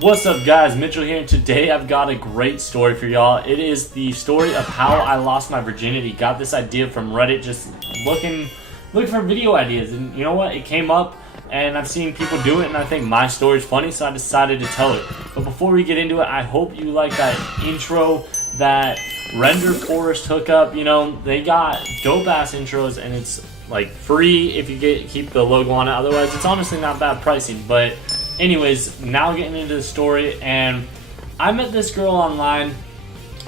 What's up guys, Mitchell here, and today I've got a great story for y'all. It is the story of how I lost my virginity. Got this idea from Reddit, just looking for video ideas, and you know what, it came up and I've seen people do it and I think my story's funny, so I decided to tell it. But before we get into it, I hope you like that intro, that render forest hookup. You know, they got dope ass intros and it's like free if you keep the logo on it. Otherwise it's honestly not bad pricing. But anyways, now getting into the story, and I met this girl online,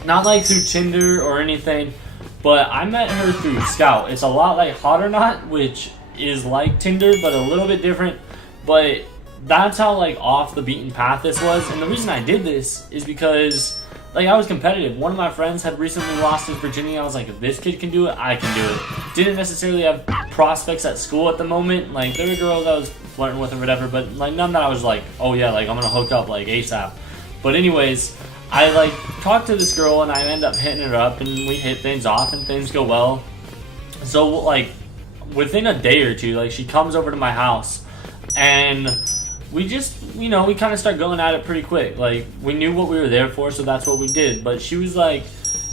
not like through Tinder or anything, but I met her through Scout. It's a lot like Hot or Not, which is like Tinder but a little bit different, but that's how like off the beaten path this was. And the reason I did this is because like I was competitive. One of my friends had recently lost his virginity. I was like, if this kid can do it, I can do it. Didn't necessarily have prospects at school at the moment. Like there were girls I was flirting with or whatever, but like none that I was like, oh yeah, like I'm gonna hook up like ASAP. But anyways, I like talked to this girl and I end up hitting her up and we hit things off and things go well. So like within a day or two, like she comes over to my house and we just, you know, we kind of start going at it pretty quick. Like we knew what we were there for, so that's what we did. But she was like,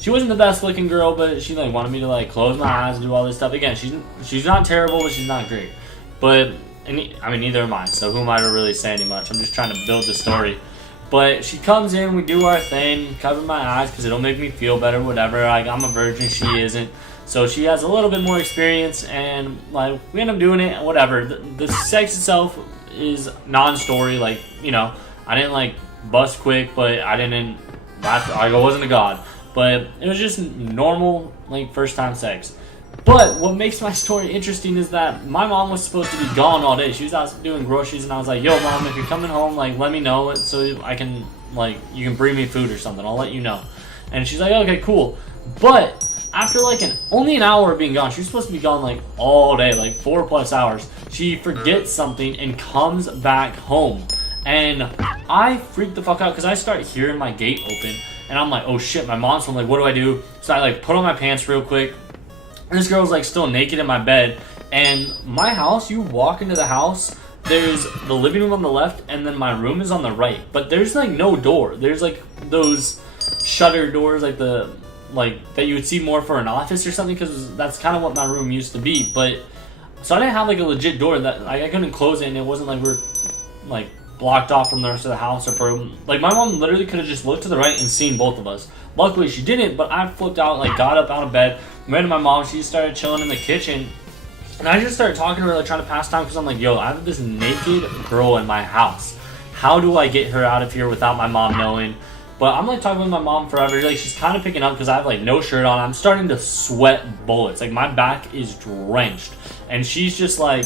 she wasn't the best looking girl, but she like wanted me to like close my eyes and do all this stuff. Again, she's not terrible, but she's not great. But I mean, neither am I, so who am I to really say any much? I'm just trying to build the story. But she comes in, we do our thing, cover my eyes because it'll make me feel better, whatever. Like I'm a virgin, she isn't. So she has a little bit more experience, and like we end up doing it, whatever. The sex itself is non-story. Like, you know, I didn't like bust quick, but I wasn't a god. But it was just normal, like first time sex. But what makes my story interesting is that my mom was supposed to be gone all day. She was out doing groceries, and I was like, yo mom, if you're coming home, like let me know so I can, like, you can bring me food or something. I'll let you know. And she's like, okay, cool. But after like only an hour of being gone, she was supposed to be gone like all day, like 4+ hours. She forgets something and comes back home. And I freaked the fuck out because I start hearing my gate open. And I'm like, oh shit, my mom's home. Like, what do I do? So I like put on my pants real quick. This girl's like still naked in my bed. And my house, you walk into the house, there's the living room on the left, and then my room is on the right. But there's like no door. There's like those shutter doors, like that you would see more for an office or something, because that's kind of what my room used to be. But so I didn't have like a legit door that like I couldn't close it, and it wasn't like we're like blocked off from the rest of the house, or for like my mom literally could have just looked to the right and seen both of us. Luckily she didn't, but I flipped out, like got up out of bed, ran to my mom. She started chilling in the kitchen, and I just started talking to her, like trying to pass time, because I'm like, yo, I have this naked girl in my house. How do I get her out of here without my mom knowing? But I'm like talking with my mom forever. Like she's kind of picking up because I have like no shirt on. I'm starting to sweat bullets. Like my back is drenched, and she's just like,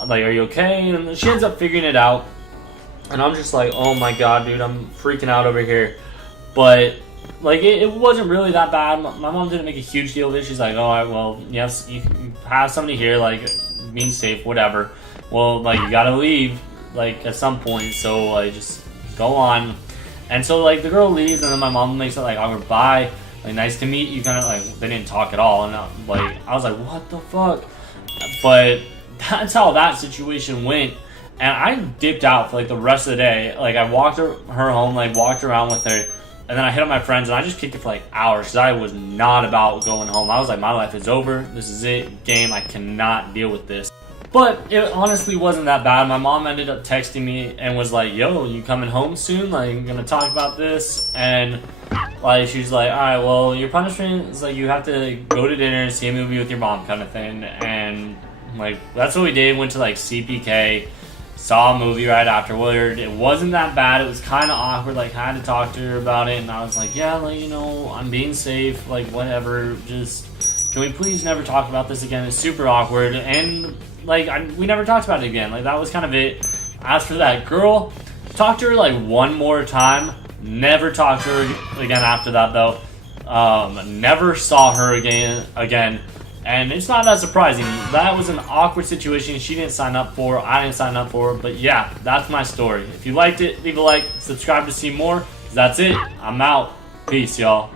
are you okay? And she ends up figuring it out. And I'm just like, oh my god, dude, I'm freaking out over here. But like it wasn't really that bad. My mom didn't make a huge deal of it. She's like, all right, well, yes, you have somebody here, like being safe, whatever. Well, like you gotta leave like at some point, so like just go on. And so like the girl leaves, and then my mom makes it like, awkward bye, like nice to meet you, kind of like. They didn't talk at all, and I was like, what the fuck? But that's how that situation went. And I dipped out for like the rest of the day. Like I walked her home, like walked around with her, and then I hit up my friends and I just kicked it for like hours because I was not about going home. I was like, my life is over. This is it. Game. I cannot deal with this. But it honestly wasn't that bad. My mom ended up texting me and was like, yo, you coming home soon? Like, I'm gonna talk about this. And like she's like, all right, well, your punishment is like you have to go to dinner and see a movie with your mom, kind of thing. And like that's what we did. Went to like CPK. Saw a movie right afterward. It wasn't that bad. It was kind of awkward. Like, I had to talk to her about it, and I was like, yeah, like, you know, I'm being safe. Like, whatever. Just, can we please never talk about this again? It's super awkward. And, like, we never talked about it again. Like, that was kind of it. As for that girl, talked to her, like, one more time. Never talked to her again after that, though. Never saw her again. And it's not that surprising. That was an awkward situation she didn't sign up for. I didn't sign up for. But yeah, that's my story. If you liked it, leave a like. Subscribe to see more. That's it. I'm out. Peace, y'all.